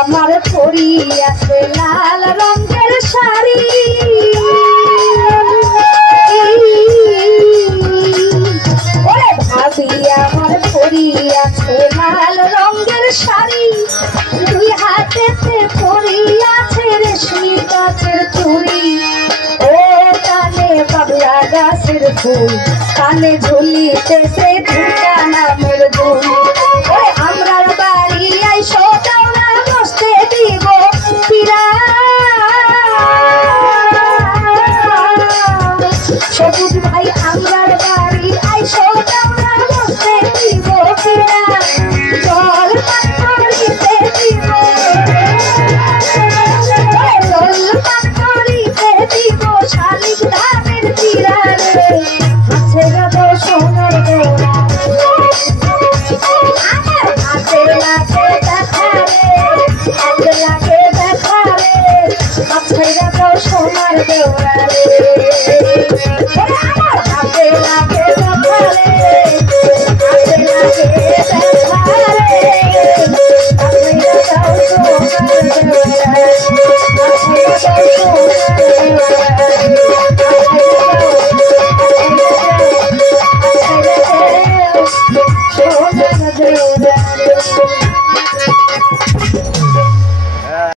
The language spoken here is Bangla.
আমার পরিয়াছে লাল রঙের শাড়ি। ওরে ভাবি, আমার পরিয়াছে লাল রঙের শাড়ি। দুই হাতেতে পরিয়াছে রেশমি গাছের চুড়ি। ও কানে বাবলা গাছের ফুল, কানে ঝুলিতেছে ঢুকা নামের সবুজ ভাই আমার বাড়ি আইসো আমরা বসতে দিব কিনা জল পাথর দিতে দিব। জল পাথর দিতে দিব, শালিক ধানের চিরানি Música